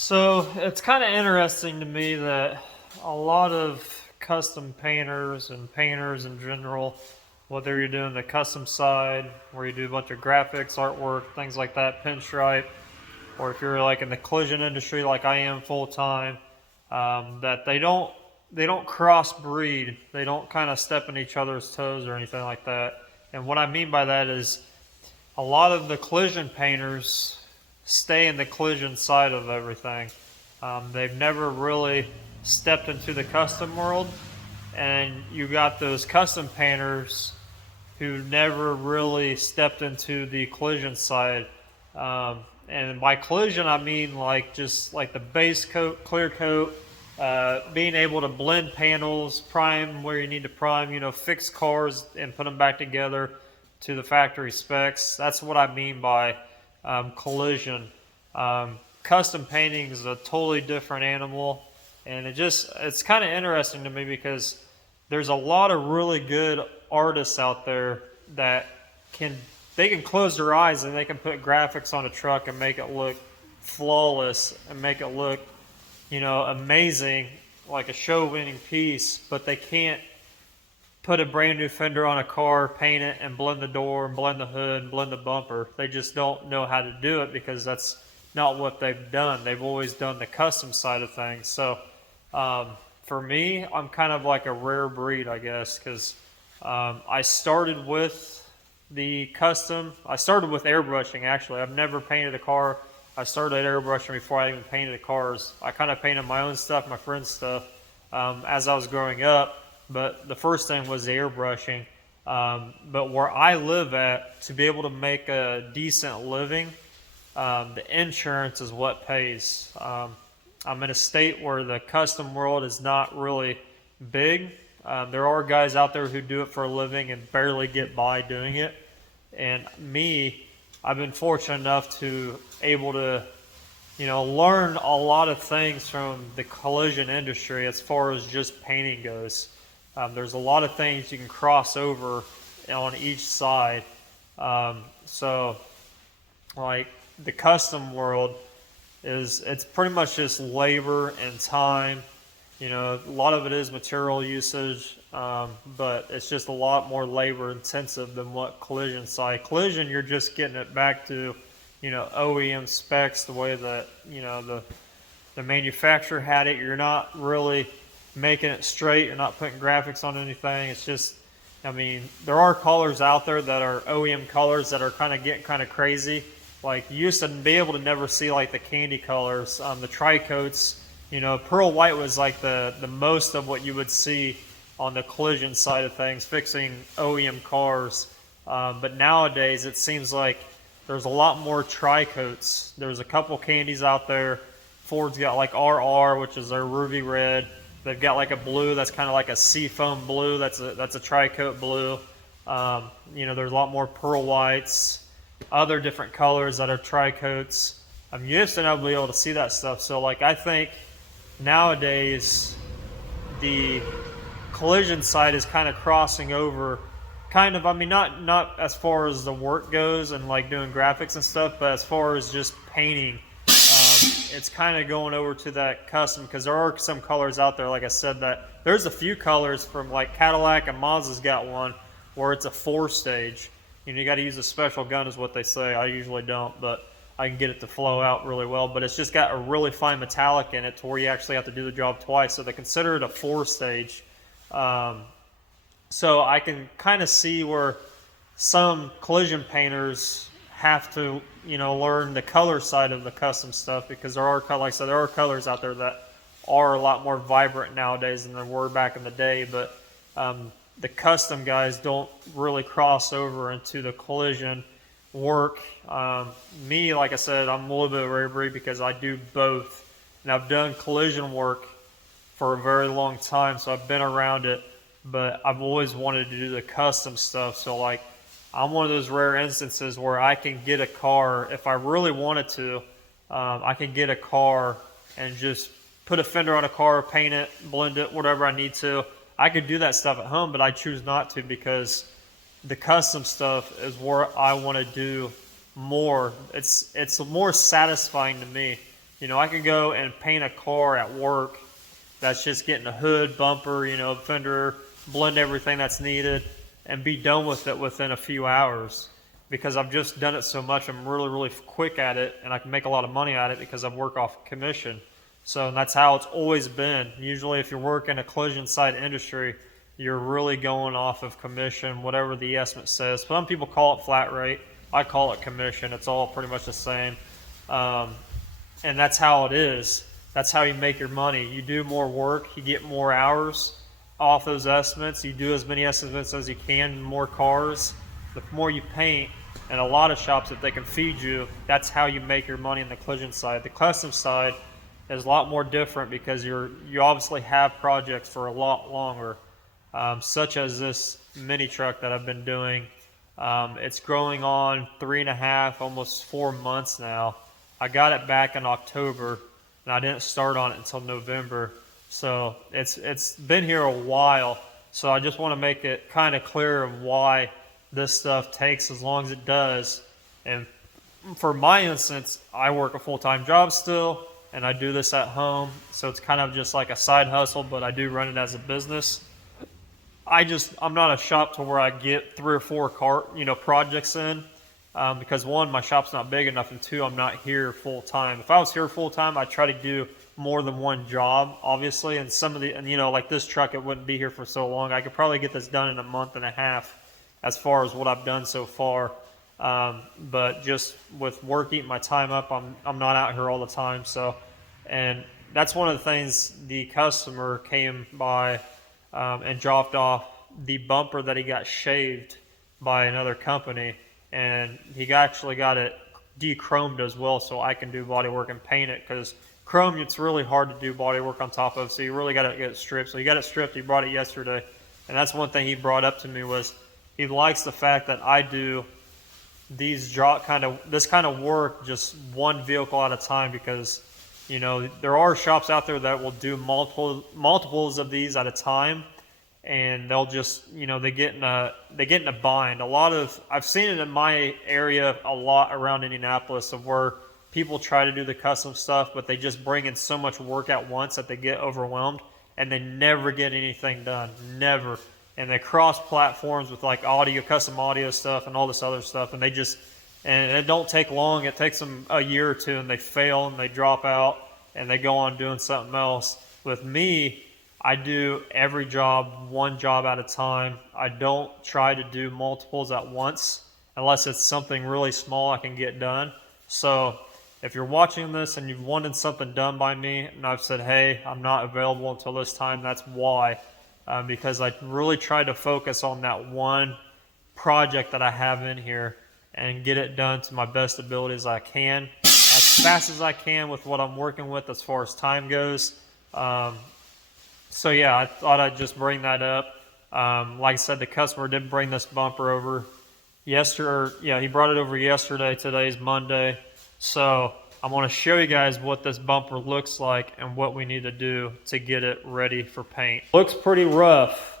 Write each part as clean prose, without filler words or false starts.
So it's kind of interesting to me that a lot of custom painters and painters in general, whether you're doing the custom side where you do a bunch of graphics, artwork, things like that, pinstripe, or if you're like in the collision industry like I am full time, that they don't crossbreed. They don't kind of step in each other's toes or anything like that. And what I mean by that is a lot of the collision painters stay in the collision side of everything. They've never really stepped into the custom world, and you got those custom painters who never really stepped into the collision side. And by collision, I mean like just like the base coat, clear coat, being able to blend panels, prime where you need to prime, fix cars and put them back together to the factory specs. That's what I mean by collision. Custom painting is a totally different animal, and it's kind of interesting to me because there's a lot of really good artists out there that can close their eyes and they can put graphics on a truck and make it look flawless and make it look amazing, like a show-winning piece, but they can't put a brand new fender on a car, paint it, and blend the door, and blend the hood, and blend the bumper. They just don't know how to do it because that's not what they've done. They've always done the custom side of things. So for me, I'm kind of like a rare breed, I guess, because I started with the custom. I started with airbrushing, actually. I've never painted a car. I started airbrushing before I even painted the cars. I kind of painted my own stuff, my friend's stuff, as I was growing up. But the first thing was the airbrushing. But where I live at, to be able to make a decent living, the insurance is what pays. I'm in a state where the custom world is not really big. There are guys out there who do it for a living and barely get by doing it. And me, I've been fortunate enough to able to, learn a lot of things from the collision industry as far as just painting goes. There's a lot of things you can cross over on each side. So, like the custom world it's pretty much just labor and time. A lot of it is material usage, but it's just a lot more labor intensive than what collision side. Collision, you're just getting it back to, OEM specs, the way that, the manufacturer had it. You're not really making it straight. You're not putting graphics on anything. It's just, there are colors out there that are OEM colors that are kind of getting kind of crazy. Like, you used to be able to never see like the candy colors, the tri-coats. Pearl white was like the most of what you would see on the collision side of things, fixing OEM cars. But nowadays, it seems like there's a lot more tri-coats. There's a couple candies out there. Ford's got like RR, which is their ruby red. They've got like a blue that's kind of like a seafoam blue. That's a tri-coat blue. There's a lot more pearl whites, other different colors that are tri-coats. I'm used to not being able to see that stuff. So like I think nowadays the collision side is kind of crossing over, not as far as the work goes and like doing graphics and stuff, but as far as just painting. It's kind of going over to that custom because there are some colors out there, like I said, that there's a few colors from like Cadillac and Mazda's got one where it's a 4-stage. You got to use a special gun is what they say. I usually don't, but I can get it to flow out really well. But it's just got a really fine metallic in it to where you actually have to do the job twice. So they consider it a 4-stage. So I can kind of see where some collision painters have to, learn the color side of the custom stuff because there are, like I said, there are colors out there that are a lot more vibrant nowadays than there were back in the day. But the custom guys don't really cross over into the collision work. Me, like I said, I'm a little bit of a rare breed because I do both. And I've done collision work for a very long time, so I've been around it. But I've always wanted to do the custom stuff. So like, I'm one of those rare instances where I can get a car, if I really wanted to, I can get a car and just put a fender on a car, paint it, blend it, whatever I need to. I could do that stuff at home, but I choose not to because the custom stuff is where I want to do more. It's more satisfying to me You know, I can go and paint a car at work that's just getting a hood, bumper, you know, fender, blend everything that's needed, and be done with it within a few hours. Because I've just done it so much, I'm really quick at it, and I can make a lot of money at it because I work off commission. So that's how it's always been. Usually, if you work in a collision side industry, you're really going off of commission, whatever the estimate says. Some people call it flat rate. I call it commission. It's all pretty much the same. And that's how it is. That's how you make your money. You do more work, you get more hours off those estimates. You do as many estimates as you can, more cars. The more you paint, and a lot of shops, if they can feed you, that's how you make your money in the collision side. The custom side is a lot more different because you obviously have projects for a lot longer, such as this mini truck that I've been doing. It's growing on 3.5, almost 4 months now. I got it back in October, and I didn't start on it until November. So it's been here a while. So I just want to make it kind of clear of why this stuff takes as long as it does. And for my instance, I work a full-time job still, and I do this at home. So it's kind of just like a side hustle, but I do run it as a business. I'm not a shop to where I get 3 or 4 projects in. Because one, my shop's not big enough, and two, I'm not here full time. If I was here full time, I'd try to do more than one job, obviously. And like this truck, it wouldn't be here for so long. I could probably get this done in a month and a half, as far as what I've done so far. But just with work eating my time up, I'm not out here all the time. So, and that's one of the things. The customer came by and dropped off the bumper that he got shaved by another company. And he actually got it de-chromed as well, so I can do body work and paint it, because chrome, it's really hard to do body work on top of, so you really got to get it stripped. So he got it stripped. He brought it yesterday, and that's one thing he brought up to me was he likes the fact that I do this kind of work just one vehicle at a time, because there are shops out there that will do multiples of these at a time. And they'll just, they get in a bind. I've seen it in my area a lot around Indianapolis, of where people try to do the custom stuff, but they just bring in so much work at once that they get overwhelmed, and they never get anything done, never. And they cross platforms with like custom audio stuff and all this other stuff, and it don't take long. It takes them a year or two, and they fail and they drop out and they go on doing something else. With me, I do every job, one job at a time. I don't try to do multiples at once unless it's something really small I can get done. So if you're watching this and you've wanted something done by me and I've said, hey, I'm not available until this time, that's why. Because I really try to focus on that one project that I have in here and get it done to my best abilities I can, as fast as I can with what I'm working with as far as time goes. So yeah, I thought I'd just bring that up. Like I said, the customer did bring this bumper over yesterday. Yeah, he brought it over yesterday. Today's Monday. So I'm going to show you guys what this bumper looks like and what we need to do to get it ready for paint. Looks pretty rough,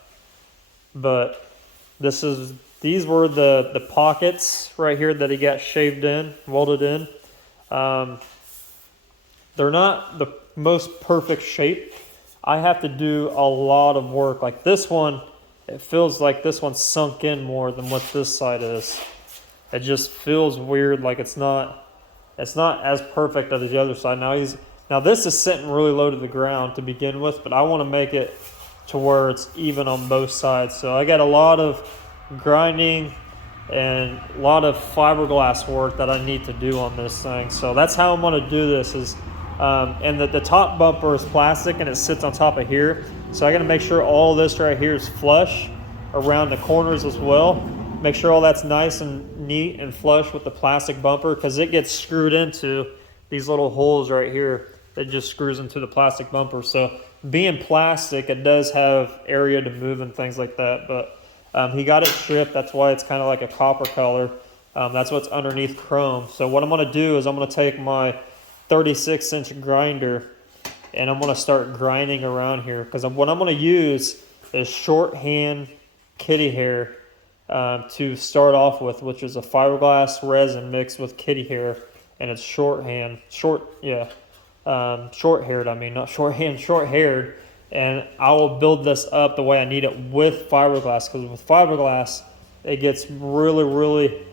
but these were the pockets right here that he got shaved in, welded in. They're not the most perfect shape. I have to do a lot of work. Like this one, it feels like this one's sunk in more than what this side is. It just feels weird, like it's not as perfect as the other side. Now this is sitting really low to the ground to begin with, but I want to make it to where it's even on both sides. So I got a lot of grinding and a lot of fiberglass work that I need to do on this thing. So that's how I'm going to do this is. And the top bumper is plastic and it sits on top of here. So I got to make sure all this right here is flush around the corners as well. Make sure all that's nice and neat and flush with the plastic bumper, because it gets screwed into these little holes right here. It just screws into the plastic bumper. So being plastic, it does have area to move and things like that. But he got it stripped. That's why it's kind of like a copper color. That's what's underneath chrome. So what I'm going to do is I'm going to take my 36-inch grinder and I'm going to start grinding around here, because what I'm going to use is shorthand kitty hair to start off with, which is a fiberglass resin mixed with kitty hair, and it's shorthand. short-haired, I mean, not short-hand, short-haired, and I will build this up the way I need it with fiberglass, because with fiberglass, it gets really, really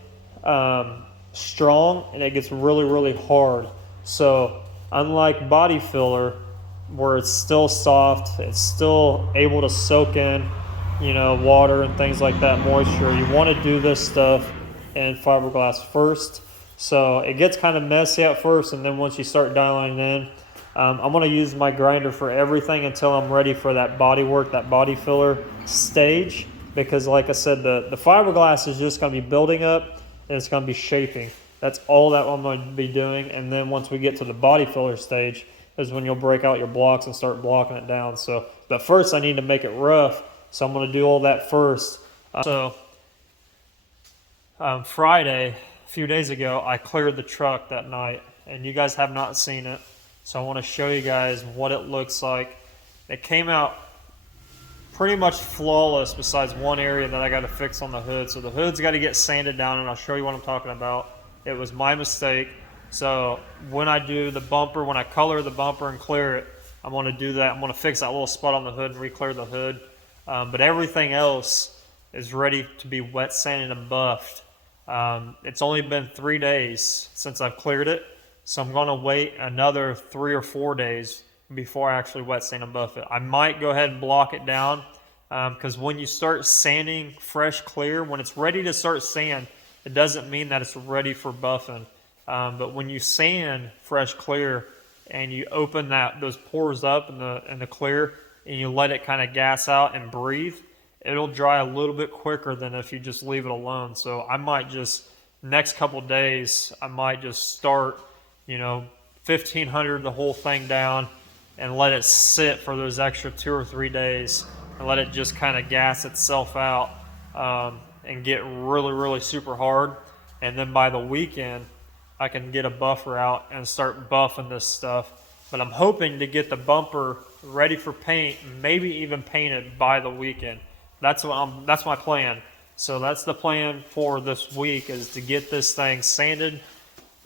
strong, and it gets really, really hard. So unlike body filler, where it's still soft, it's still able to soak in, you know, water and things like that, moisture. You want to do this stuff in fiberglass first. So it gets kind of messy at first, and then once you start dialing in, I'm going to use my grinder for everything until I'm ready for that body work, that body filler stage. Because like I said, the fiberglass is just going to be building up, and it's going to be shaping. That's all that I'm going to be doing. And then once we get to the body filler stage is when you'll break out your blocks and start blocking it down. So, but first I need to make it rough. So I'm going to do all that first. Friday, a few days ago, I cleared the truck that night, and you guys have not seen it. So I want to show you guys what it looks like. It came out pretty much flawless besides one area that I got to fix on the hood. So the hood's got to get sanded down, and I'll show you what I'm talking about. It was my mistake. So when I do the bumper, when I color the bumper and clear it, I'm going to do that. I'm going to fix that little spot on the hood and re-clear the hood. But everything else is ready to be wet sanded and buffed. It's only been 3 days since I've cleared it. So I'm going to wait another 3 or 4 days before I actually wet sand and buff it. I might go ahead and block it down, because when you start sanding fresh clear, when it's ready to start sand, it doesn't mean that it's ready for buffing. But when you sand fresh clear and you open those pores up in the clear and you let it kind of gas out and breathe, it'll dry a little bit quicker than if you just leave it alone. So I might just, next couple days, I might just start, 1,500 the whole thing down and let it sit for those extra 2 or 3 days and let it just kind of gas itself out and get really, really super hard. And then by the weekend, I can get a buffer out and start buffing this stuff. But I'm hoping to get the bumper ready for paint, maybe even painted by the weekend. That's my plan. So that's the plan for this week, is to get this thing sanded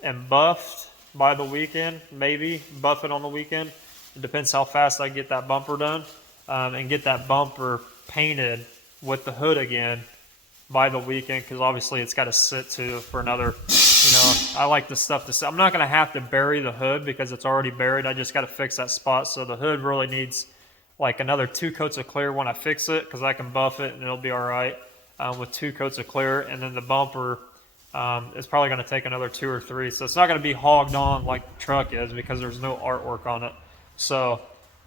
and buffed by the weekend, maybe buff it on the weekend. It depends how fast I get that bumper done, and get that bumper painted with the hood again by the weekend, because obviously it's got to sit too for another, I like the stuff to sit. I'm not going to have to bury the hood because it's already buried. I just got to fix that spot. So the hood really needs like another 2 coats of clear when I fix it, because I can buff it and it'll be all right with 2 coats of clear. And then the bumper is probably going to take another 2 or 3. So it's not going to be hogged on like the truck is, because there's no artwork on it. So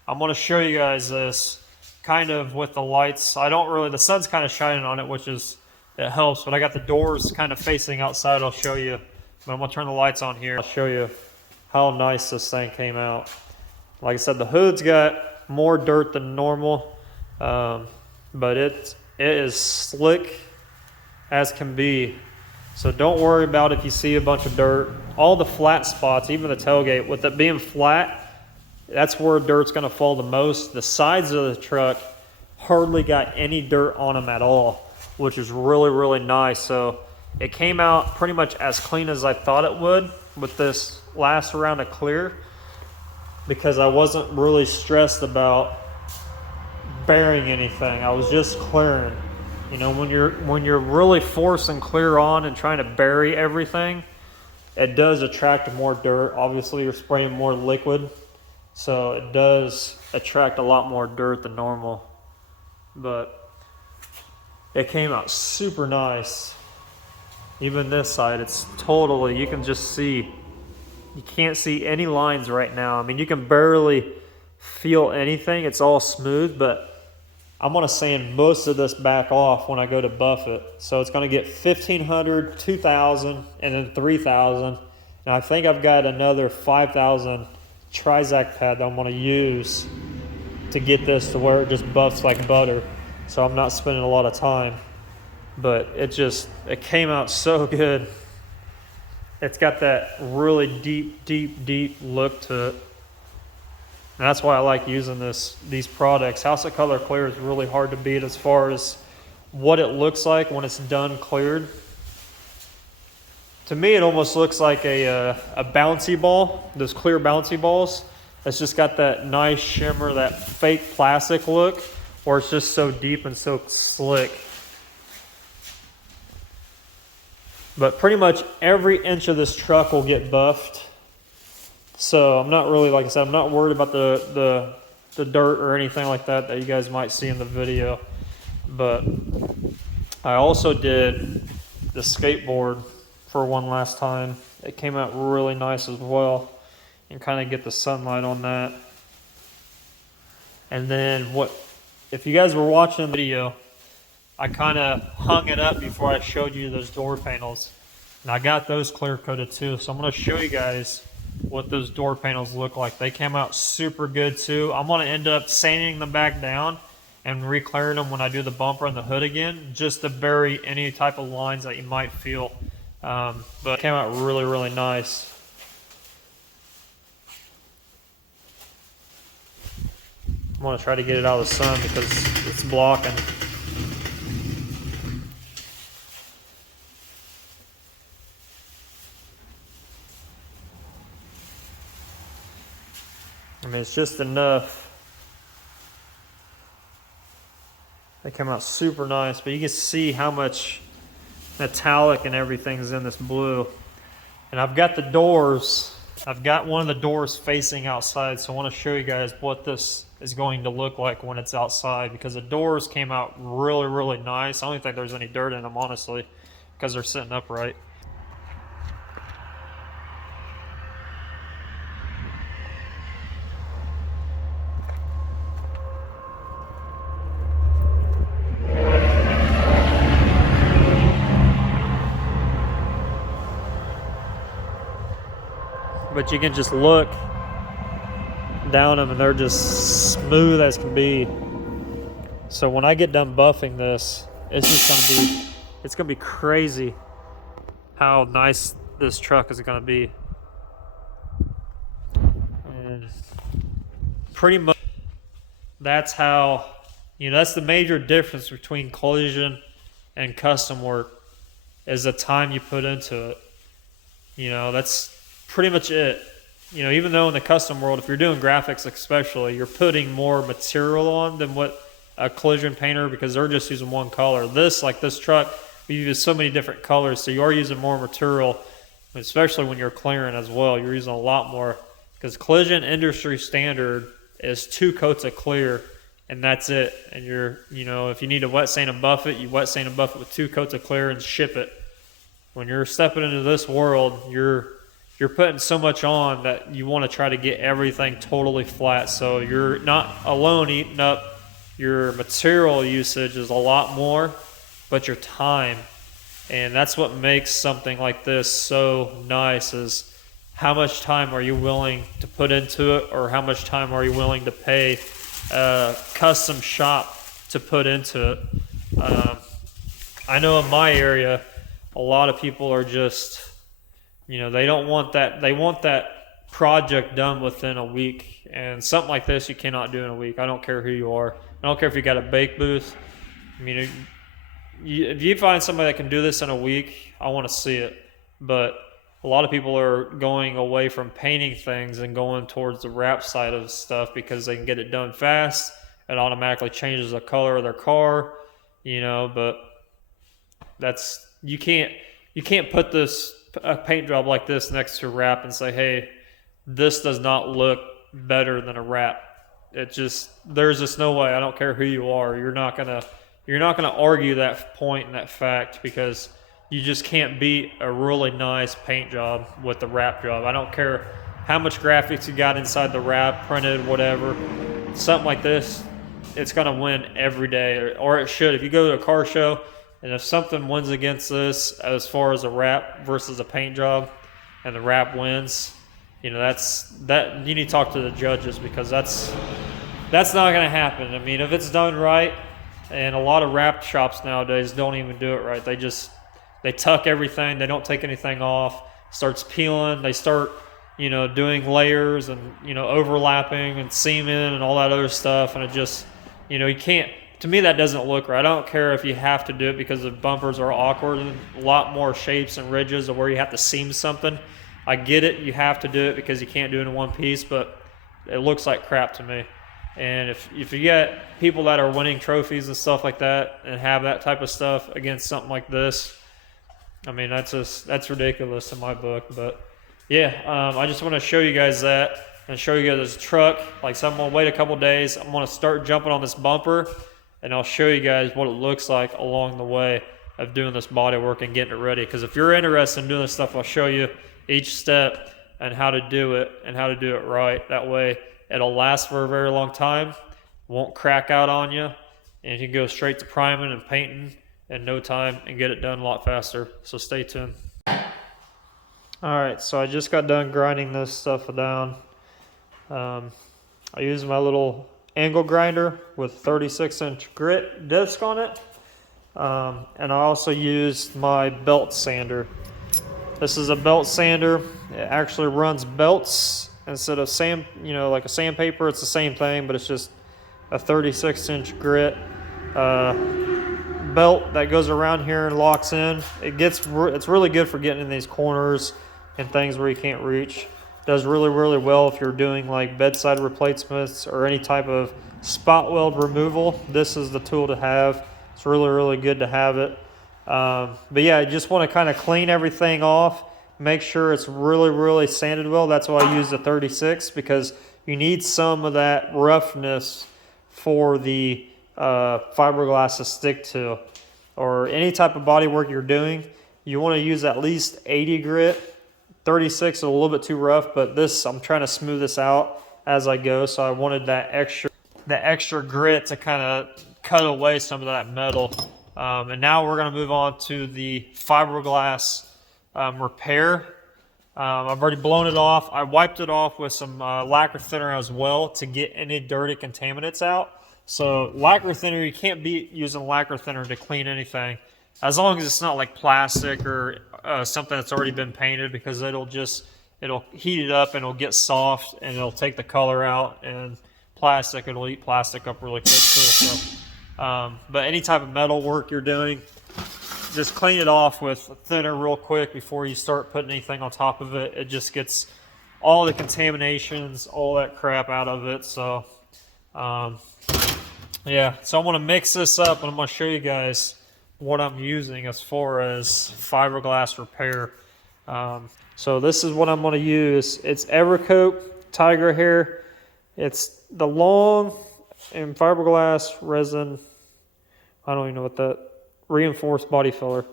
I'm going to show you guys this kind of with the lights. The sun's kind of shining on it, which is, it helps, but I got the doors kind of facing outside. I'll show you, but I'm going to turn the lights on here. I'll show you how nice this thing came out. Like I said, the hood's got more dirt than normal, but it is slick as can be. So don't worry about if you see a bunch of dirt. All the flat spots, even the tailgate, with it being flat, that's where dirt's going to fall the most. The sides of the truck hardly got any dirt on them at all, which is really, really nice. So it came out pretty much as clean as I thought it would with this last round of clear, because I wasn't really stressed about burying anything. I was just clearing. When you're really forcing clear on and trying to bury everything, it does attract more dirt. Obviously, you're spraying more liquid, so it does attract a lot more dirt than normal. But it came out super nice. Even this side, it's totally, you can just see, you can't see any lines right now. I mean, you can barely feel anything. It's all smooth, but I'm going to sand most of this back off when I go to buff it. So it's going to get 1,500, 2,000, and then 3,000. And I think I've got another 5,000 Trizac pad that I'm going to use to get this to where it just buffs like butter. So I'm not spending a lot of time. But it came out so good. It's got that really deep look to it. And that's why I like using these products. House of Color Clear is really hard to beat as far as what it looks like when it's done cleared. To me, it almost looks like a bouncy ball, those clear bouncy balls. It's just got that nice shimmer, that fake plastic look, or it's just so deep and so slick. But pretty much every inch of this truck will get buffed. So I'm not really, like I said, I'm not worried about the dirt or anything like that you guys might see in the video. But I also did the skateboard for one last time. It came out really nice as well, and kind of get the sunlight on that. And then if you guys were watching the video, I kind of hung it up before I showed you those door panels, and I got those clear coated too. So I'm going to show you guys what those door panels look like. They came out super good too. I'm going to end up sanding them back down and re-clearing them when I do the bumper and the hood again, just to bury any type of lines that you might feel. But it came out really, really nice. I'm going to try to get it out of the sun because it's blocking. I mean, it's just enough. They come out super nice, but you can see how much metallic and everything's in this blue. And I've got the doors. I've got one of the doors facing outside, so I want to show you guys what this is going to look like when it's outside, because the doors came out really, really nice. I don't think there's any dirt in them, honestly, because they're sitting upright. But you can just look down them and they're just smooth as can be. So when I get done buffing this, it's gonna be crazy how nice this truck is gonna be. And pretty much that's how, that's the major difference between collision and custom work, is the time you put into it. That's pretty much it. Even though in the custom world, if you're doing graphics especially, you're putting more material on than what a collision painter, because they're just using one color. Like this truck, we use so many different colors, so you are using more material, especially when you're clearing as well. You're using a lot more, because collision industry standard is 2 coats of clear, and that's it. And if you need to wet sand and buff it, you wet sand and buff it with 2 coats of clear and ship it. When you're stepping into this world, you're putting so much on that you want to try to get everything totally flat, so you're not alone eating up your material usage is a lot more, but your time. And that's what makes something like this so nice, is how much time are you willing to put into it, or how much time are you willing to pay a custom shop to put into it. I know in my area, a lot of people are just, they don't want that. They want that project done within a week. And something like this, you cannot do in a week. I don't care who you are. I don't care if you got a bake booth. If you find somebody that can do this in a week, I want to see it. But a lot of people are going away from painting things and going towards the wrap side of stuff because they can get it done fast. It automatically changes the color of their car, but you can't put a paint job like this next to a wrap and say, hey, this does not look better than a wrap. There's just no way. I don't care who you are. You're not gonna argue that point and that fact, because you just can't beat a really nice paint job with the wrap job. I don't care how much graphics you got inside the wrap, printed, whatever. Something like this, it's gonna win every day, or it should. If you go to a car show, and if something wins against this as far as a wrap versus a paint job, and the wrap wins, you need to talk to the judges, because that's not going to happen. I mean, if it's done right, and a lot of wrap shops nowadays don't even do it right. They tuck everything. They don't take anything off. Starts peeling. They start, doing layers and, overlapping and seaming and all that other stuff. And it just, you can't to me that doesn't look right. I don't care if you have to do it because the bumpers are awkward and a lot more shapes and ridges of where you have to seam something. I get it, you have to do it because you can't do it in one piece, but it looks like crap to me. And if you get people that are winning trophies and stuff like that and have that type of stuff against something like this, I mean, that's ridiculous in my book. But yeah, I just want to show you guys that and show you guys this truck. Like, so I'm going to wait a couple days. I'm going to start jumping on this bumper, and I'll show you guys what it looks like along the way of doing this body work and getting it ready. Because if you're interested in doing this stuff, I'll show you each step and how to do it and how to do it right. That way it'll last for a very long time, won't crack out on you, and you can go straight to priming and painting in no time and get it done a lot faster. So stay tuned. Alright, so I just got done grinding this stuff down. I use my little angle grinder with 36-inch grit disc on it. And I also used my belt sander. This is a belt sander. It actually runs belts instead of sand, like a sandpaper. It's the same thing, but it's just a 36-inch grit belt that goes around here and locks in. It's really good for getting in these corners and things where you can't reach. It does really, really well if you're doing like bedside replacements or any type of spot weld removal. This is the tool to have. It's really, really good to have it. But yeah, I just want to kind of clean everything off, make sure it's really, really sanded well. That's why I use the 36, because you need some of that roughness for the fiberglass to stick to. Or any type of body work you're doing, you want to use at least 80 grit. 36 is a little bit too rough, but this, I'm trying to smooth this out as I go, so I wanted that extra grit to kind of cut away some of that metal. And now we're going to move on to the fiberglass repair. I've already blown it off. I wiped it off with some lacquer thinner as well to get any dirty contaminants out. So lacquer thinner, you can't be using lacquer thinner to clean anything, as long as it's not like plastic or something that's already been painted, because it'll heat it up and it'll get soft and it'll take the color out, and plastic, it'll eat plastic up really quick too. So, but any type of metal work you're doing, just clean it off with thinner real quick before you start putting anything on top of it. It just gets all the contaminations, all that crap out of it. So yeah, so I'm going to mix this up and I'm going to show you guys what I'm using as far as fiberglass repair. So this is what I'm going to use. It's Evercoat Tiger Hair. It's the long and fiberglass resin. I don't even know what that, reinforced body filler.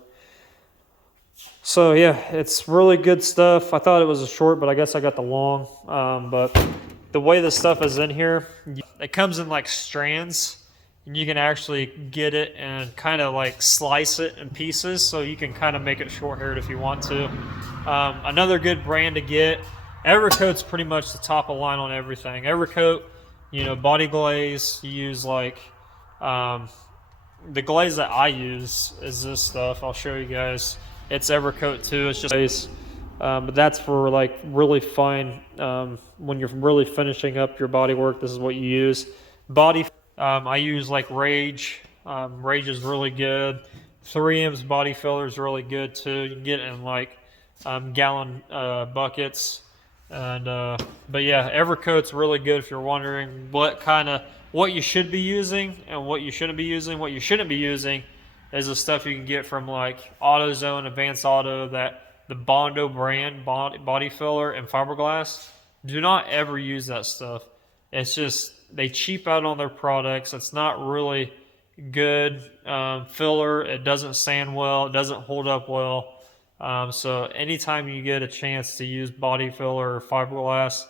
So yeah, it's really good stuff. I thought it was a short, but I guess I got the long. But the way this stuff is in here, it comes in like strands, and you can actually get it and kind of like slice it in pieces, so you can kind of make it short-haired if you want to. Another good brand to get, Evercoat's pretty much the top of line on everything. Evercoat, body glaze, you use like, the glaze that I use is this stuff. I'll show you guys. It's Evercoat too. It's just glaze, but that's for like really fine, when you're really finishing up your body work, this is what you use. I use like Rage. Rage is really good. 3M's body filler is really good too. You can get it in like gallon buckets. And but yeah, Evercoat's really good if you're wondering what you should be using and what you shouldn't be using. What you shouldn't be using is the stuff you can get from like AutoZone, Advanced Auto, that the Bondo brand body filler and fiberglass. Do not ever use that stuff. It's just, they cheap out on their products. It's not really good filler. It doesn't sand well. It doesn't hold up well. So anytime you get a chance to use body filler or fiberglass,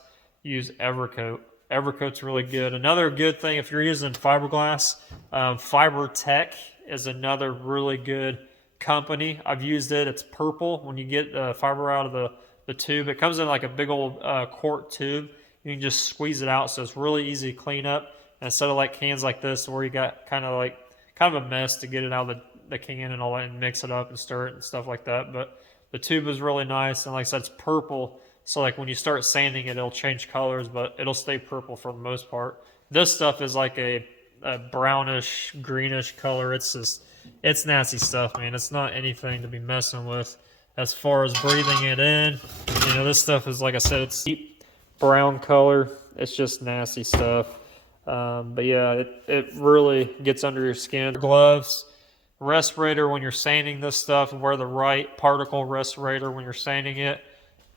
use Evercoat. Evercoat's really good. Another good thing, if you're using fiberglass, FiberTech is another really good company. I've used it. It's purple when you get the fiber out of the tube. It comes in like a big old quart tube. You can just squeeze it out, so it's really easy to clean up. And instead of like cans like this where you got kind of a mess to get it out of the can and all that and mix it up and stir it and stuff like that. But the tube is really nice, and like I said, it's purple. So like when you start sanding it, it'll change colors, but it'll stay purple for the most part. This stuff is like a a brownish, greenish color. It's just, it's nasty stuff, man. It's not anything to be messing with as far as breathing it in. You know, this stuff is, like I said, it's deep brown color. It's just nasty stuff. But yeah, it really gets under your skin. Gloves, respirator when you're sanding this stuff, wear the right particle respirator when you're sanding it.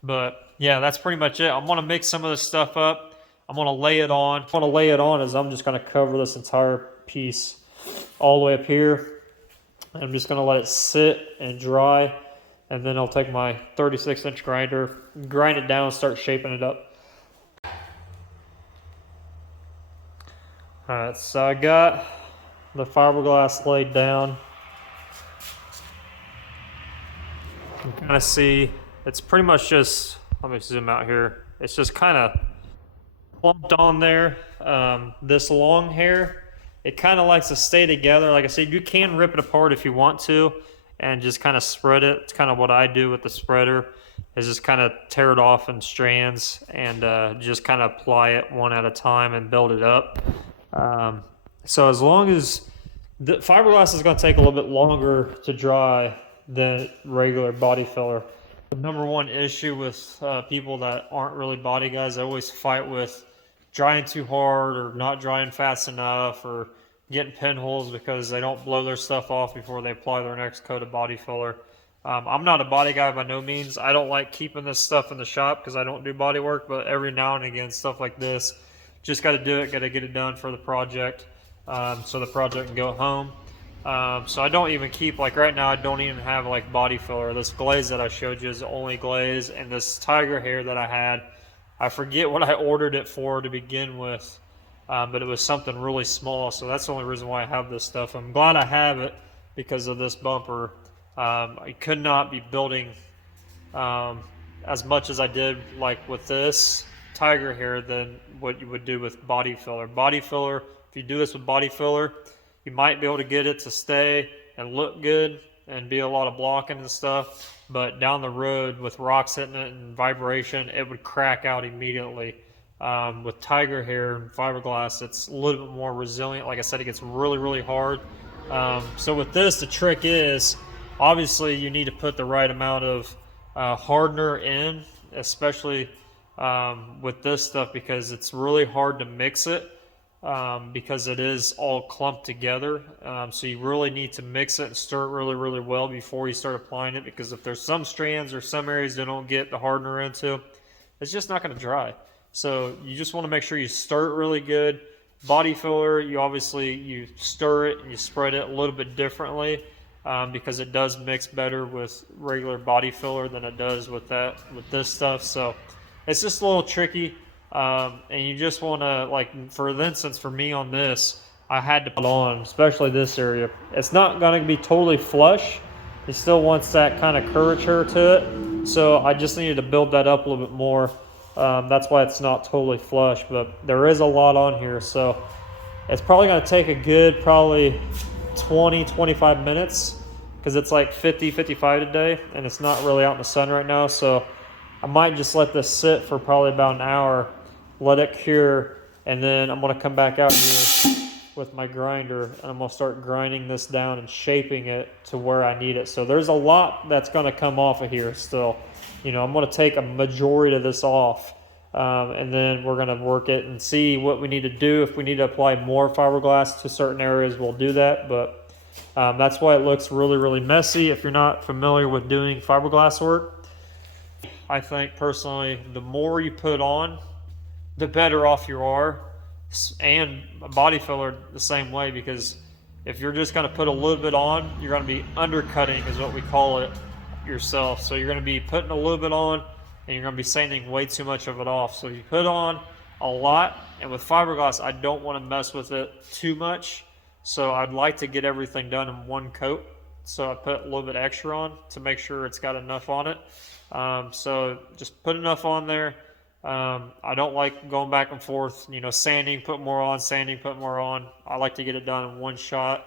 But yeah, that's pretty much it. I'm going to mix some of this stuff up. I'm going to lay it on. What I'm going to lay it on is I'm just going to cover this entire piece all the way up here. I'm just going to let it sit and dry. And then I'll take my 36-inch grinder, grind it down, and start shaping it up. Alright, so I got the fiberglass laid down. You can kind of see it's pretty much just, let me zoom out here. It's just kind of clumped on there. This long hair, it kind of likes to stay together. Like I said, you can rip it apart if you want to and just kind of spread it. It's kind of what I do with the spreader, is just kind of tear it off in strands and just kind of apply it one at a time and build it up. So as long as the fiberglass is going to take a little bit longer to dry than regular body filler. The number one issue with people that aren't really body guys, they always fight with drying too hard or not drying fast enough or getting pinholes because they don't blow their stuff off before they apply their next coat of body filler. I'm not a body guy by no means. I don't like keeping this stuff in the shop because I don't do body work, but every now and again, stuff like this, just got to do it, got to get it done for the project, so the project can go home. So I don't even keep, like right now, I don't even have like body filler. This glaze that I showed you is the only glaze, and this tiger hair that I had, I forget what I ordered it for to begin with, but it was something really small, so that's the only reason why I have this stuff. I'm glad I have it because of this bumper. I could not be building as much as I did like with this tiger hair than what you would do with body filler. Body filler, if you do this with body filler, you might be able to get it to stay and look good and be a lot of blocking and stuff, but down the road with rocks hitting it and vibration, it would crack out immediately. With tiger hair and fiberglass, it's a little bit more resilient. Like I said, it gets really, really hard. So with this, the trick is, obviously you need to put the right amount of hardener in, especially with this stuff, because it's really hard to mix it. Because it is all clumped together. So you really need to mix it and stir it really, really well before you start applying it, because if there's some strands or some areas that don't get the hardener into, it's just not going to dry. So you just want to make sure you stir it really good. Body filler, you stir it and you spread it a little bit differently, because it does mix better with regular body filler than it does with this stuff. So it's just a little tricky. And you just want to, like, for instance, for me on this, I had to put on, especially this area. It's not going to be totally flush. It still wants that kind of curvature to it. So I just needed to build that up a little bit more. That's why it's not totally flush, but there is a lot on here. So it's probably going to take a good, probably 20, 25 minutes, because it's like 50, 55 today, and it's not really out in the sun right now. So I might just let this sit for probably about an hour, let it cure, and then I'm going to come back out here with my grinder, and I'm going to start grinding this down and shaping it to where I need it. So there's a lot that's going to come off of here still. You know, I'm going to take a majority of this off, and then we're going to work it and see what we need to do. If we need to apply more fiberglass to certain areas, we'll do that, but that's why it looks really, really messy if you're not familiar with doing fiberglass work. I think personally, the more you put on, the better off you are. And body filler the same way, because if you're just going to put a little bit on, you're going to be undercutting, is what we call it, yourself. So you're going to be putting a little bit on and you're going to be sanding way too much of it off. So if you put on a lot, and with fiberglass, I don't want to mess with it too much. So I'd like to get everything done in one coat. So I put a little bit extra on to make sure it's got enough on it. So just put enough on there. I don't like going back and forth, you know, sanding, put more on, sanding, put more on. I like to get it done in one shot.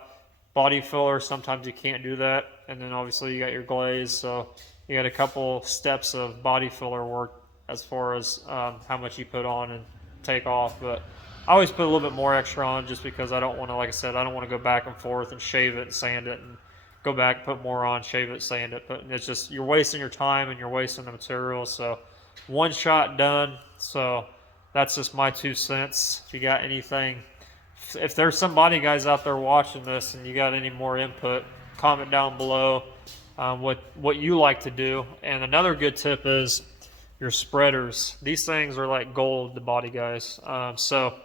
Body filler, sometimes you can't do that. And then obviously you got your glaze. So you got a couple steps of body filler work as far as how much you put on and take off. But I always put a little bit more extra on just because I don't want to, like I said, I don't want to go back and forth and shave it and sand it and go back, put more on, shave it, sand it. But it's just, you're wasting your time and you're wasting the material. So one shot done. So that's just my 2 cents. If you got anything, if there's somebody, guys, out there watching this and you got any more input, comment down below what you like to do. And another good tip is your spreaders. These things are like gold to body, guys. So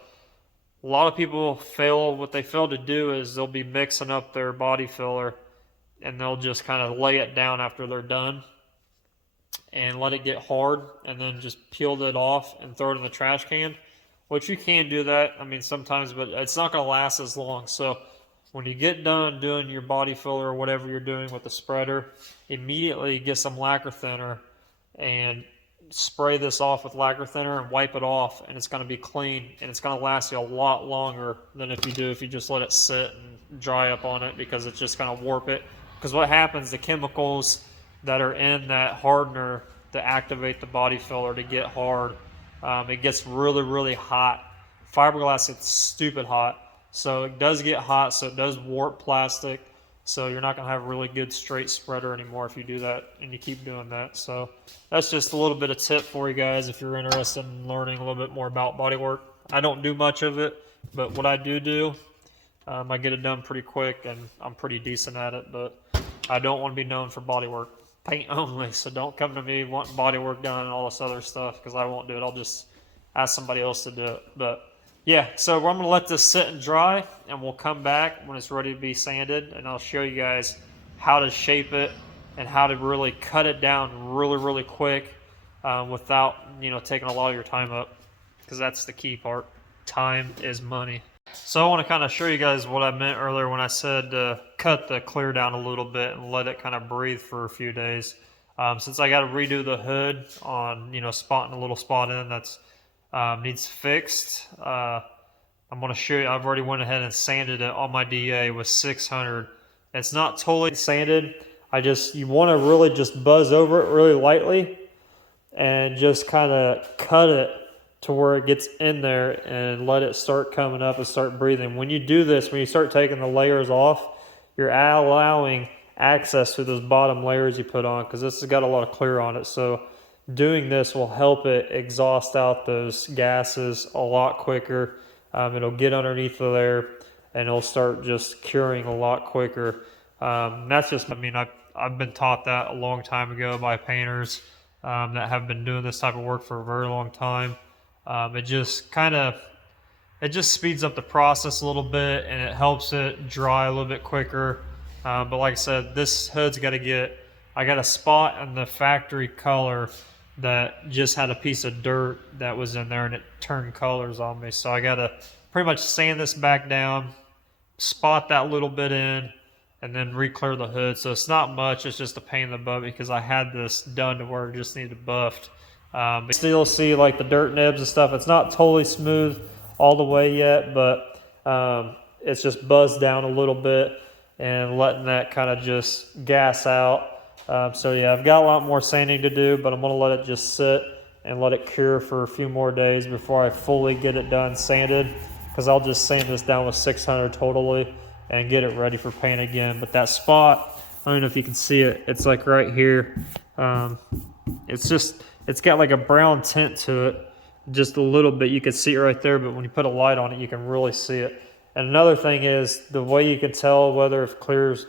a lot of people what they fail to do is they'll be mixing up their body filler and they'll just kind of lay it down after they're done and let it get hard and then just peel it off and throw it in the trash can, which you can do that. I mean, sometimes, but it's not going to last as long. So when you get done doing your body filler or whatever you're doing with the spreader, immediately get some lacquer thinner and spray this off with lacquer thinner and wipe it off, and it's going to be clean and it's going to last you a lot longer than if you just let it sit and dry up on it, because it's just going to warp it. Because what happens, the chemicals that are in that hardener to activate the body filler to get hard, it gets really, really hot. Fiberglass gets stupid hot, so it does get hot, so it does warp plastic. So you're not going to have a really good straight spreader anymore if you do that and you keep doing that. So that's just a little bit of tip for you guys if you're interested in learning a little bit more about bodywork. I don't do much of it, but what I do, I get it done pretty quick and I'm pretty decent at it. But I don't want to be known for bodywork, paint only. So don't come to me wanting bodywork done and all this other stuff, because I won't do it. I'll just ask somebody else to do it. But yeah, so I'm going to let this sit and dry, and we'll come back when it's ready to be sanded, and I'll show you guys how to shape it and how to really cut it down really, really quick without, taking a lot of your time up, because that's the key part. Time is money. So I want to kind of show you guys what I meant earlier when I said cut the clear down a little bit and let it kind of breathe for a few days. Since I got to redo the hood on, spotting a little spot in that's needs fixed. I'm going to show you, I've already went ahead and sanded it on my DA with 600. It's not totally sanded. You want to really just buzz over it really lightly and just kind of cut it to where it gets in there and let it start coming up and start breathing. When you do this, when you start taking the layers off, you're allowing access to those bottom layers you put on, because this has got a lot of clear on it. So doing this will help it exhaust out those gases a lot quicker. It'll get underneath of there and it'll start just curing a lot quicker. That's just, I've been taught that a long time ago by painters that have been doing this type of work for a very long time. It just speeds up the process a little bit and it helps it dry a little bit quicker. But like I said, this hood's I got a spot in the factory color that just had a piece of dirt that was in there and it turned colors on me. So I got to pretty much sand this back down, spot that little bit in, and then re-clear the hood. So it's not much, it's just a pain in the butt because I had this done to where it just needed buffed. But still see like the dirt nibs and stuff. It's not totally smooth all the way yet, but it's just buzzed down a little bit and letting that kind of just gas out. So yeah, I've got a lot more sanding to do, but I'm going to let it just sit and let it cure for a few more days before I fully get it done sanded, because I'll just sand this down with 600 totally and get it ready for paint again. But that spot, I don't know if you can see it, it's like right here. It's got like a brown tint to it, just a little bit. You can see it right there, but when you put a light on it, you can really see it. And another thing is the way you can tell whether if clear's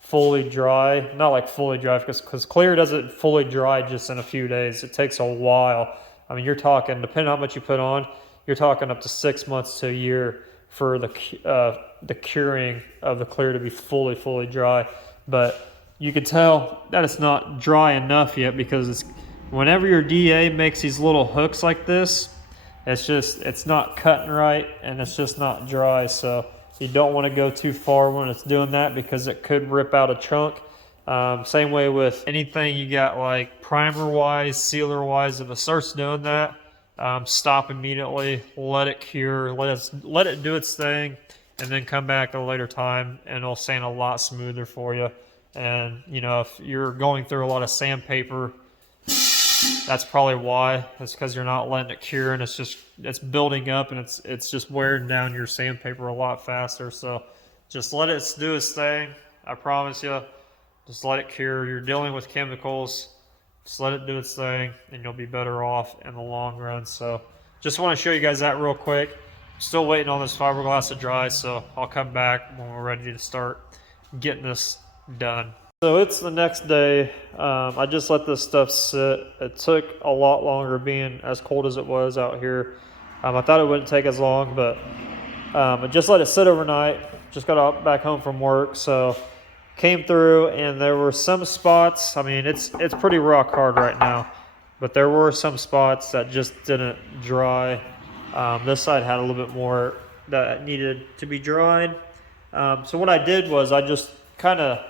fully dry, not like fully dry, because clear doesn't fully dry just in a few days. It takes a while. I mean, you're talking, depending on how much you put on, you're talking up to 6 months to a year for the curing of the clear to be fully dry. But you can tell that it's not dry enough yet, because whenever your DA makes these little hooks like this, it's not cutting right and it's just not dry. So you don't want to go too far when it's doing that, because it could rip out a chunk. Same way with anything you got like primer wise, sealer wise. If it starts doing that, stop immediately, let it cure, let it do its thing, and then come back at a later time and it'll sand a lot smoother for you. And if you're going through a lot of sandpaper, that's probably why. It's because you're not letting it cure and it's just it's building up, and it's just wearing down your sandpaper a lot faster. So just let it do its thing. I promise you, just let it cure. You're dealing with chemicals. Just let it do its thing, and you'll be better off in the long run. So just want to show you guys that real quick. Still waiting on this fiberglass to dry, so I'll come back when we're ready to start getting this done. So it's the next day. I just let this stuff sit. It took a lot longer being as cold as it was out here. I thought it wouldn't take as long, but I just let it sit overnight. Just got back home from work, so came through, and there were some spots. I mean, it's pretty rock hard right now, but there were some spots that just didn't dry. This side had a little bit more that needed to be dried. So what I did was I just kind of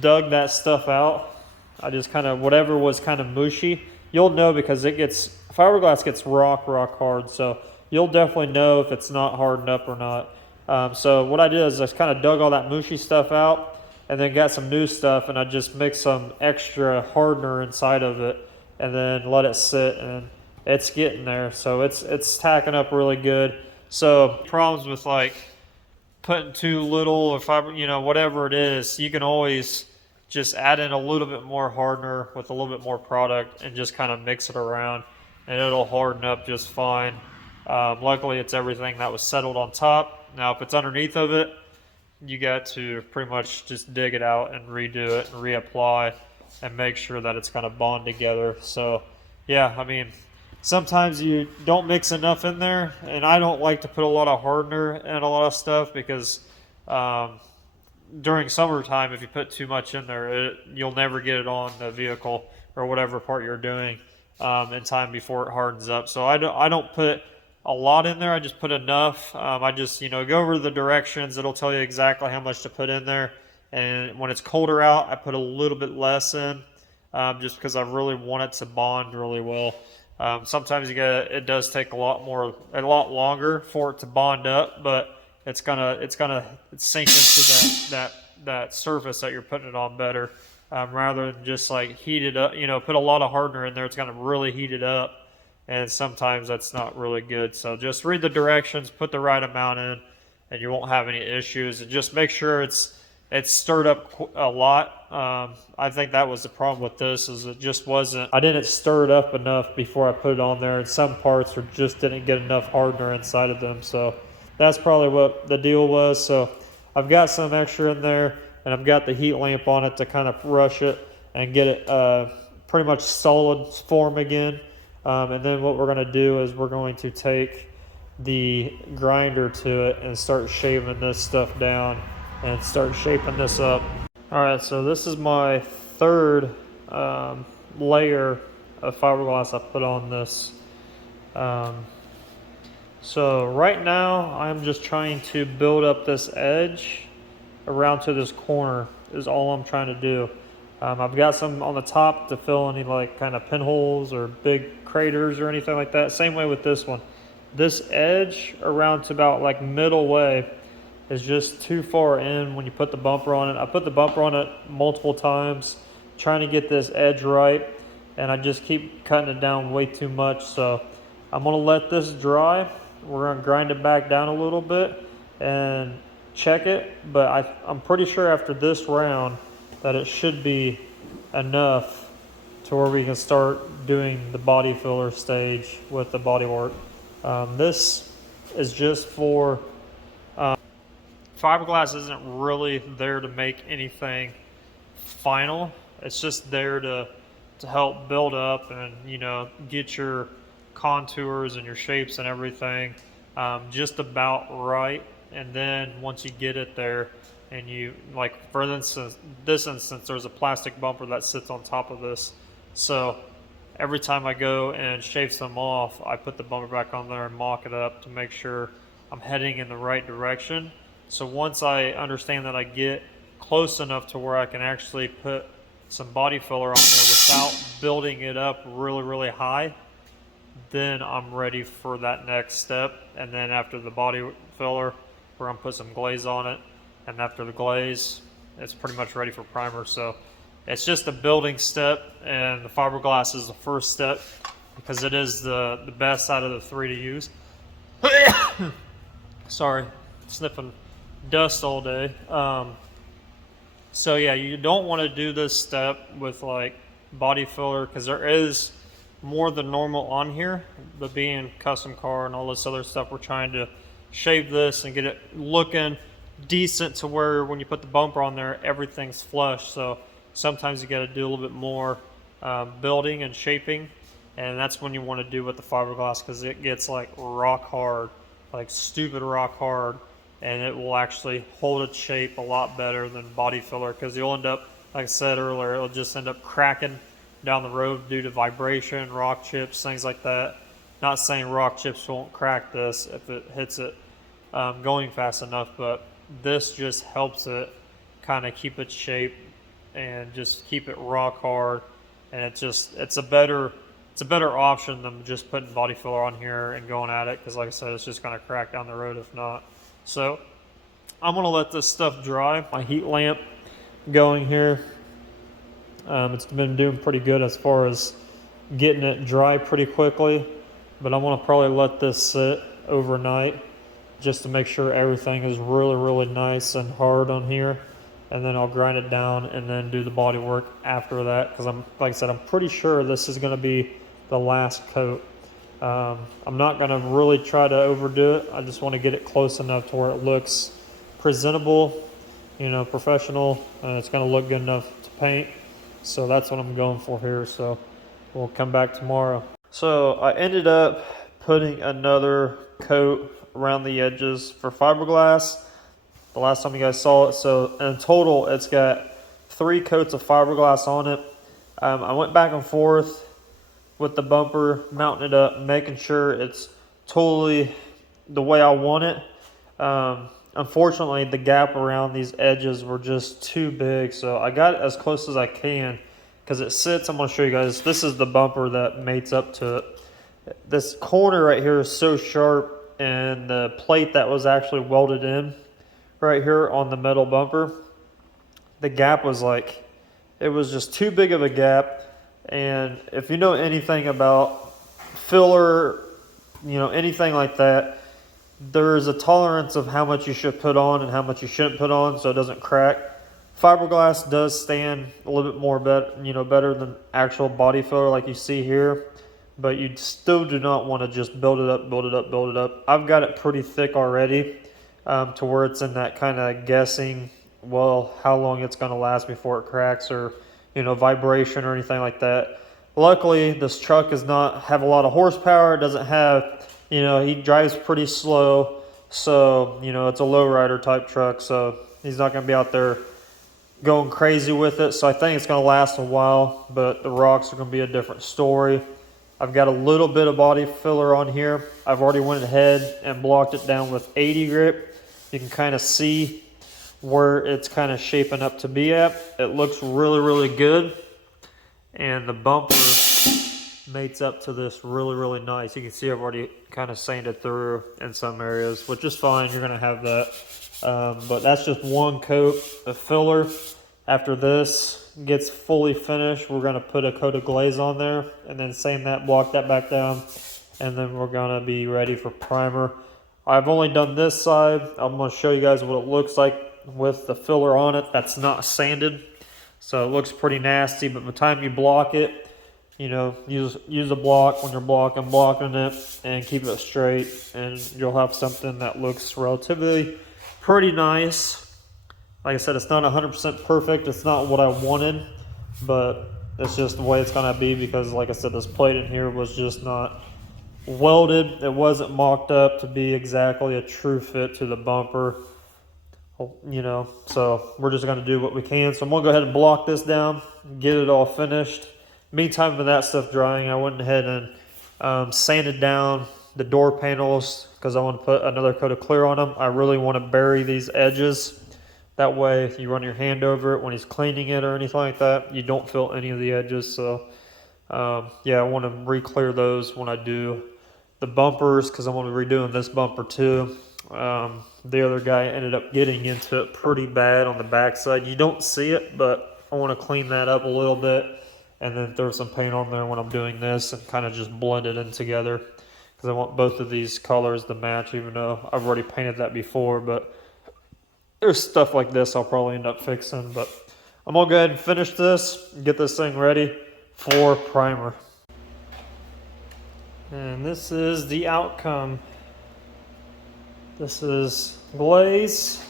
dug that stuff out. I just kind of, whatever was kind of mushy, you'll know because fiberglass gets rock hard. So you'll definitely know if it's not hardened up or not. So what I did is I kind of dug all that mushy stuff out, and then got some new stuff, and I just mixed some extra hardener inside of it, and then let it sit, and it's getting there. So it's tacking up really good. So problems with like putting too little or fiber, whatever it is, you can always just add in a little bit more hardener with a little bit more product and just kind of mix it around, and it'll harden up just fine. Luckily, it's everything that was settled on top. Now, if it's underneath of it, you got to pretty much just dig it out and redo it and reapply and make sure that it's kind of bond together. So yeah, I mean, sometimes you don't mix enough in there, and I don't like to put a lot of hardener and a lot of stuff because during summertime, if you put too much in there, you'll never get it on the vehicle or whatever part you're doing in time before it hardens up. So I don't put a lot in there. I just put enough. I just, go over the directions. It'll tell you exactly how much to put in there. And when it's colder out, I put a little bit less in, just because I really want it to bond really well. Sometimes it does take a lot longer for it to bond up, but it's gonna sink into that surface that you're putting it on better, rather than just like heat it up. Put a lot of hardener in there, it's gonna really heat it up. And sometimes that's not really good. So just read the directions, put the right amount in, and you won't have any issues. And just make sure it's stirred up a lot. I think that was the problem with this, is it just wasn't, I didn't stir it up enough before I put it on there, and some parts just didn't get enough hardener inside of them. So that's probably what the deal was. So I've got some extra in there, and I've got the heat lamp on it to kind of rush it and get it pretty much solid form again. And then what we're going to do is we're going to take the grinder to it and start shaving this stuff down and start shaping this up. All right, so this is my third layer of fiberglass I put on this. So right now I'm just trying to build up this edge around to this corner is all I'm trying to do. I've got some on the top to fill any like kind of pinholes or big craters or anything like that. Same way with this one. This edge around to about like middle way is just too far in when you put the bumper on it. I put the bumper on it multiple times trying to get this edge right, and I just keep cutting it down way too much. So I'm gonna let this dry. We're gonna grind it back down a little bit and check it, but I'm pretty sure after this round that it should be enough to where we can start doing the body filler stage with the body work. This is just for fiberglass isn't really there to make anything final. It's just there to help build up and get your contours and your shapes and everything just about right. And then once you get it there, and you, like for instance, this instance, there's a plastic bumper that sits on top of this. So every time I go and shave some off, I put the bumper back on there and mock it up to make sure I'm heading in the right direction. So once I understand that I get close enough to where I can actually put some body filler on there without building it up really, really high, then I'm ready for that next step. And then after the body filler, we're gonna put some glaze on it. And after the glaze, it's pretty much ready for primer. So it's just a building step, and the fiberglass is the first step because it is the best out of the three to use. Sorry, sniffing dust all day. So yeah, you don't want to do this step with like body filler because there is more than normal on here, but being custom car and all this other stuff, we're trying to shave this and get it looking decent to where when you put the bumper on there, everything's flush. So sometimes you got to do a little bit more building and shaping, and that's when you want to do with the fiberglass because it gets like rock hard, like stupid rock hard, and it will actually hold its shape a lot better than body filler because you'll end up, like I said earlier, it'll just end up cracking down the road due to vibration, rock chips, things like that. Not saying rock chips won't crack this if it hits it going fast enough, but this just helps it kind of keep its shape and just keep it rock hard. And it's a better option than just putting body filler on here and going at it because, like I said, it's just going to crack down the road if not. So I'm going to let this stuff dry. My heat lamp going here. It's been doing pretty good as far as getting it dry pretty quickly, but I'm going to probably let this sit overnight just to make sure everything is really nice and hard on here, and then I'll grind it down and then do the body work after that because like I said, I'm pretty sure this is going to be the last coat. I'm not going to really try to overdo it. I just want to get it close enough to where it looks presentable, professional, and it's going to look good enough to paint. So that's what I'm going for here. So we'll come back tomorrow. So I ended up putting another coat around the edges for fiberglass the last time you guys saw it. So in total, it's got 3 coats of fiberglass on it. I went back and forth with the bumper, mounting it up, making sure it's totally the way I want it. Unfortunately, the gap around these edges were just too big, so I got it as close as I can because it sits. I'm going to show you guys. This is the bumper that mates up to it. This corner right here is so sharp, and the plate that was actually welded in right here on the metal bumper, the gap was like, it was just too big of a gap. And if you know anything about filler, anything like that, there's a tolerance of how much you should put on and how much you shouldn't put on so it doesn't crack. Fiberglass does stand a little bit more better than actual body filler like you see here, but you still do not want to just build it up. I've got it pretty thick already to where it's in that kind of guessing, how long it's going to last before it cracks or vibration or anything like that. Luckily, this truck does not have a lot of horsepower. It doesn't have, he drives pretty slow. So, it's a lowrider type truck. So he's not going to be out there going crazy with it. So I think it's going to last a while, but the rocks are going to be a different story. I've got a little bit of body filler on here. I've already went ahead and blocked it down with 80 grit. You can kind of see where it's kind of shaping up to be at. It looks really good, and the bumper mates up to this really nice. You can see I've already kind of sanded through in some areas, which is fine. You're going to have that, but that's just one coat of filler. After this gets fully finished, we're going to put a coat of glaze on there and then sand that, block that back down, and then we're going to be ready for primer. I've only done this side. I'm going to show you guys what it looks like with the filler on it that's not sanded. So it looks pretty nasty, but by the time you block it, use a block when you're blocking it, and keep it straight, and you'll have something that looks relatively pretty nice. Like I said, it's not 100% perfect. It's not what I wanted, but it's just the way it's going to be because, like I said, this plate in here was just not welded. It wasn't mocked up to be exactly a true fit to the bumper. So we're just going to do what we can. So I'm going to go ahead and block this down, get it all finished. Meantime, with that stuff drying, I went ahead and sanded down the door panels because I want to put another coat of clear on them. I really want to bury these edges. That way, if you run your hand over it when he's cleaning it or anything like that, you don't feel any of the edges. So, yeah, I want to re-clear those when I do the bumpers because I'm going to be redoing this bumper too. The other guy ended up getting into it pretty bad on the backside. You don't see it, but I want to clean that up a little bit and then throw some paint on there when I'm doing this and kind of just blend it in together, because I want both of these colors to match, even though I've already painted that before. But there's stuff like this I'll probably end up fixing. But I'm gonna go ahead and finish this and get this thing ready for primer. And this is the outcome. This is glaze.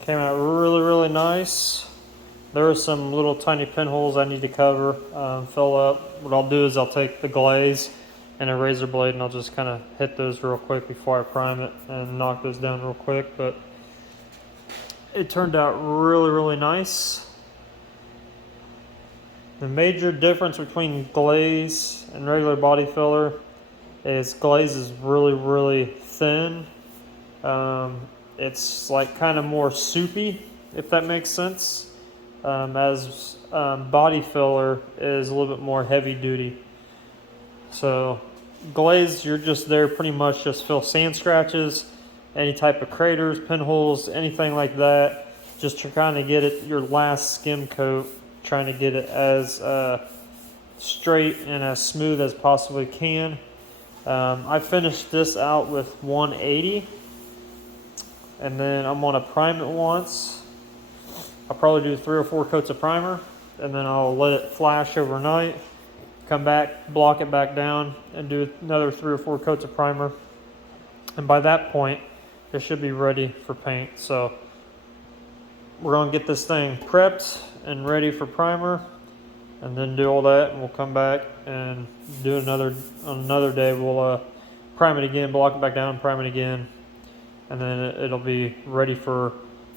Came out really, really nice. There are some little tiny pinholes I need to cover, fill up. What I'll do is I'll take the glaze and a razor blade and I'll just kind of hit those real quick before I prime it and knock those down real quick. But it turned out really, really nice. The major difference between glaze and regular body filler is glaze is really, really thin. It's like kind of more soupy, if that makes sense. As body filler is a little bit more heavy duty. So glaze, you're just there pretty much just fill sand scratches, any type of craters, pinholes, anything like that. Just to kind of get it your last skim coat, trying to get it as straight and as smooth as possibly can. I finished this out with 180, and then I'm gonna prime it once. I'll probably do 3 or 4 coats of primer, and then I'll let it flash overnight, come back, block it back down, and do another 3 or 4 coats of primer. And by that point, it should be ready for paint. So we're gonna get this thing prepped and ready for primer, and then do all that, and we'll come back and do another day. We'll prime it again, block it back down, prime it again, and then it'll be ready for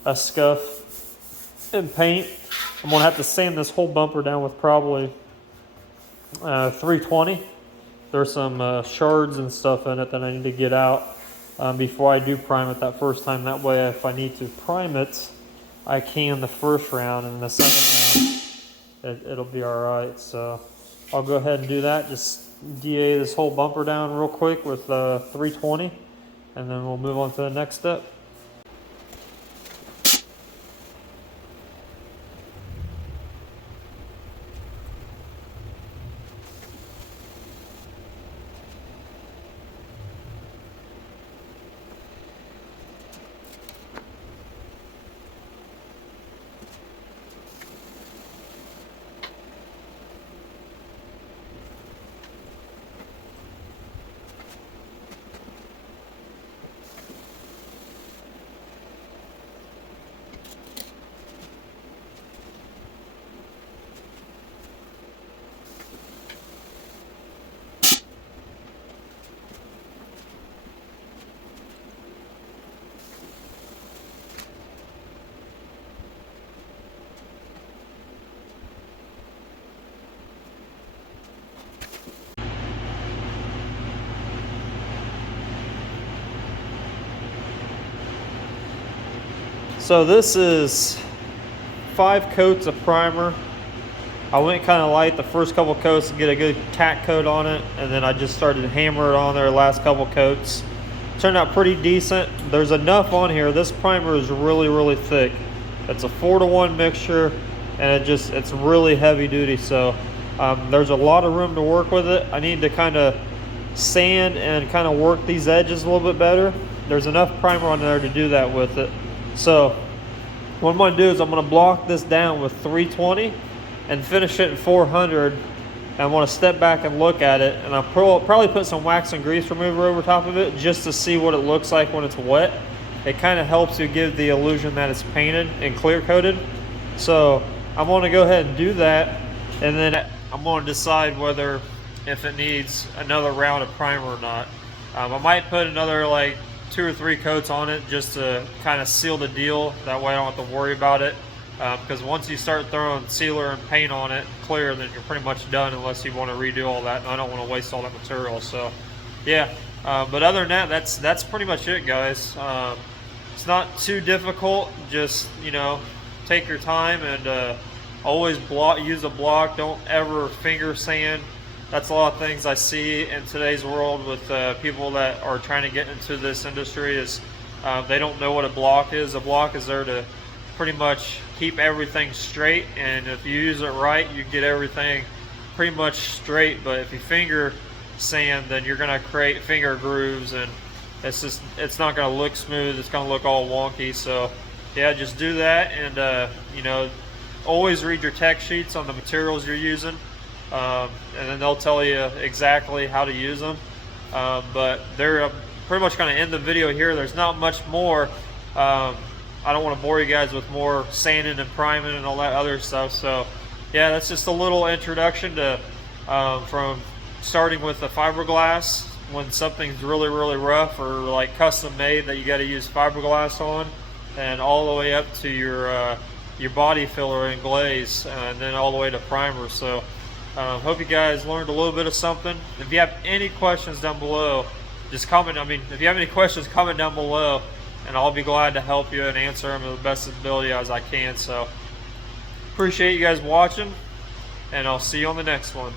a scuff and paint. I'm gonna have to sand this whole bumper down with probably 320. There's some shards and stuff in it that I need to get out before I do prime it that first time. That way, if I need to prime it, I can the first round, and the second round it'll be all right. So I'll go ahead and do that. Just DA this whole bumper down real quick with 320, and then we'll move on to the next step. So this is 5 coats of primer. I went kind of light the first couple coats to get a good tack coat on it, and then I just started hammering on there the last couple coats. Turned out pretty decent. There's enough on here. This primer is really, really thick. It's a 4-to-1 mixture, and it's really heavy duty. So there's a lot of room to work with it. I need to kind of sand and kind of work these edges a little bit better. There's enough primer on there to do that with it. So what I'm going to do is I'm going to block this down with 320 and finish it in 400. And I want to step back and look at it, and I'll probably put some wax and grease remover over top of it just to see what it looks like when it's wet. It kind of helps you give the illusion that it's painted and clear coated. So I'm going to go ahead and do that, and then I'm going to decide whether if it needs another round of primer or not. I might put another like 2 or 3 coats on it just to kind of seal the deal. That way I don't have to worry about it. Because once you start throwing sealer and paint on it, clear, then you're pretty much done unless you want to redo all that, and I don't want to waste all that material. So yeah, but other than that, that's pretty much it, guys. It's not too difficult. Just, you know, take your time and always use a block. Don't ever finger sand. That's a lot of things I see in today's world with people that are trying to get into this industry is they don't know what a block is. A block is there to pretty much keep everything straight, and if you use it right, you get everything pretty much straight. But if you finger sand, then you're going to create finger grooves, and it's not going to look smooth. It's going to look all wonky. So yeah, just do that, and you know, always read your tech sheets on the materials you're using, and then they'll tell you exactly how to use them. But they're pretty much going to end the video here. There's not much more. I don't want to bore you guys with more sanding and priming and all that other stuff. So yeah, that's just a little introduction to from starting with the fiberglass when something's really rough or like custom made that you got to use fiberglass on, and all the way up to your body filler and glaze, and then all the way to primer. So hope you guys learned a little bit of something. If you have any questions down below, just comment. I mean, if you have any questions, comment down below, and I'll be glad to help you and answer them to the best ability as I can. So appreciate you guys watching, and I'll see you on the next one.